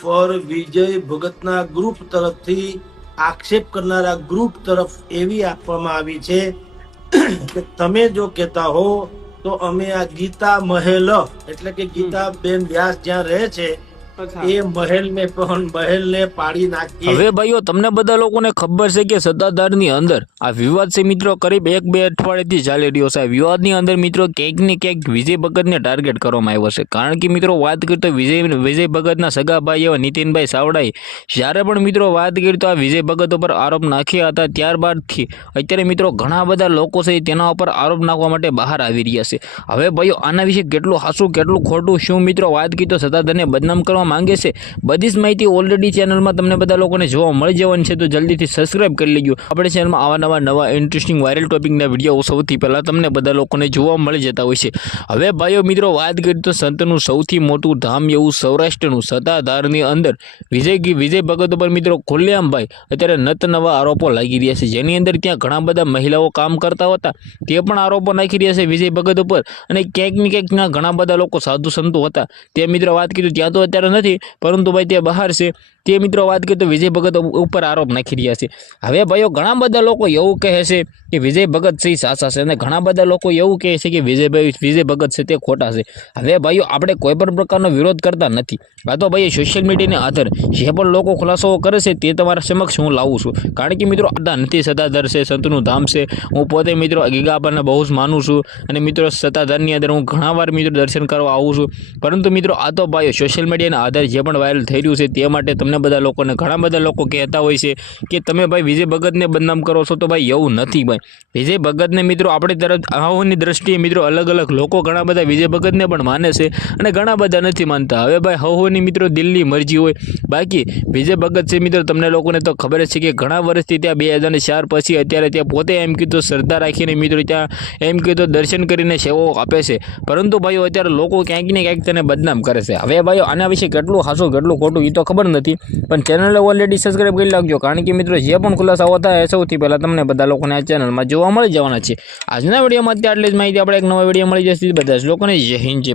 પર વિજય ભગતના ગ્રુપ તરફથી આક્ષેપ કરનારા ગ્રુપ તરફ એવી આપવામાં આવી છે કે તમે જો કહેતા હો તો અમે આ ગીતા મહેલ એટલે કે ગીતાબેન વ્યાસ જ્યાં રહે છે એ મહેલને પાડી નાખીએ। હવે ભાઈઓ તમને બધા લોકોને ખબર છે કે સત્તાધારની અંદર આ વિવાદ છે મિત્રો કરીબ 1-2 અઠવાડિયાથી ચાલી રહ્યો છે। આ વિવાદની અંદર મિત્રો ક્યાંક ને ક્યાંક વિજય ભગતને ટાર્ગેટ કરવામાં આવ્યો છે, કારણ કે મિત્રો વાત કરતો વિજય ભગતના સગા ભાઈ એવા નીતિનભાઈ ચાવડાએ જ્યારે પણ મિત્રો વાત કરી તો આ વિજય ભગત ઉપર આરોપ નાખ્યા હતા, ત્યારબાદથી અત્યારે મિત્રો ઘણા બધા લોકો છે તેના ઉપર આરોપ નાખવા માટે બહાર આવી રહ્યા છે। હવે ભાઈઓ આના વિશે કેટલું સાચું કેટલું ખોટું શું મિત્રો વાત કરી તો સત્તાધારને બદનામ કરવા માંગે છે, બધી જ માહિતી ઓલરેડી ચેનલમાં તમને બધા લોકોને જોવા મળી જવાની છે, તો જલ્દીથી સબસ્ક્રાઇબ કરી લેજો। આપણે ચેનલમાં આવા નવા ઇન્ટરેસ્ટિંગ વાયરલ ટોપિકના વિડીયો સૌથી પહેલા તમને બધા લોકોને જોવા મળી જતા હોય છે। હવે ભાઈઓ મિત્રો વાત કરીએ તો સંતનું સૌથી મોટું ધામ એવું સૌરાષ્ટ્રનું સત્તાધારની અંદર વિજય ભગત ઉપર મિત્રો ખુલ્લેઆમ ભાઈ અત્યારે નવા આરોપો લાગી રહ્યા છે, જેની અંદર ત્યાં ઘણા બધા મહિલાઓ કામ કરતા હતા તે પણ આરોપો નાખી રહ્યા છે વિજય ભગત ઉપર, અને ક્યાંક ને ક્યાંક ત્યાં ઘણા બધા લોકો સાધુ સંતો હતા તે મિત્રો વાત કરી ત્યાં તો અત્યારે નથી, પરંતુ ભાઈ તે બહાર છે તે મિત્રો વાત કરીએ તો વિજય ભગત ઉપર આરોપ નાખી રહ્યા છે। હવે ભાઈઓ ઘણા બધા લોકો એવું કહે છે કે વિજય ભગત છે સાચા છે, અને ઘણા બધા લોકો એવું કહે છે કે વિજય ભગત છે તે ખોટા છે। હવે ભાઈઓ આપણે કોઈ પણ પ્રકારનો વિરોધ કરતા નથી, આ તો ભાઈ સોશિયલ મીડિયાને આધારે જે પણ લોકો ખુલાસાઓ કરે છે તે તમારા સમક્ષ હું લાવું છું, કારણ કે મિત્રો આ નથી સત્તાધાર છે, સંતનું ધામ છે, હું પોતે મિત્રો ગીગાબાને બહુ જ માનું છું, અને મિત્રો સત્તાધારની અંદર હું ઘણા વાર મિત્રો દર્શન કરવા આવું છું, પરંતુ મિત્રો આ તો ભાઈઓ સોશિયલ મીડિયાના આધારે જે પણ વાયરલ થઈ રહ્યું છે તે માટે તમને બધા લોકોને ઘણા બધા લોકો કહેતા હોય છે કે તમે ભાઈ વિજય ભગતને બદનામ કરો છો, તો ભાઈ એવું નથી ભાઈ। વિજય ભગતને મિત્રો આપણી તરફ આવાની દ્રષ્ટિએ મિત્રો અલગ અલગ લોકો ઘણા બધા વિજય ભગતને પણ માને છે અને ઘણા બધા નથી માનતા। હવે ભાઈ હવની મિત્રો દિલની મરજી હોય, બાકી વિજય ભગત છે મિત્રો તમને લોકોને તો ખબર જ છે કે ઘણા વર્ષથી ત્યાં 2004 પછી અત્યારે ત્યાં પોતે એમ કીધું શ્રદ્ધા રાખીને મિત્રો ત્યાં એમ કીધું દર્શન કરીને સેવાઓ આપે છે, પરંતુ ભાઈઓ અત્યારે લોકો ક્યાંક ને ક્યાંક તેને બદનામ કરે છે। હવે ભાઈઓ આના વિશે કેટલું સાચું કેટલું ખોટું એ તો ખબર નથી, પણ ચેનલને ઓલરેડી સબસ્ક્રાઇબ કરી લાગજો, કારણ કે મિત્રો જે પણ ખુલાસાઓ થાય સૌથી પહેલા તમને બધા લોકોને આ ચેનલમાં જોવા મળી જવાના છે। આજના વિડીયોમાં અત્યારે આટલી જ માહિતી, આપણે એક નવા વિડીયો મળી જશે। બધા જ લોકોને જય હિન્દ।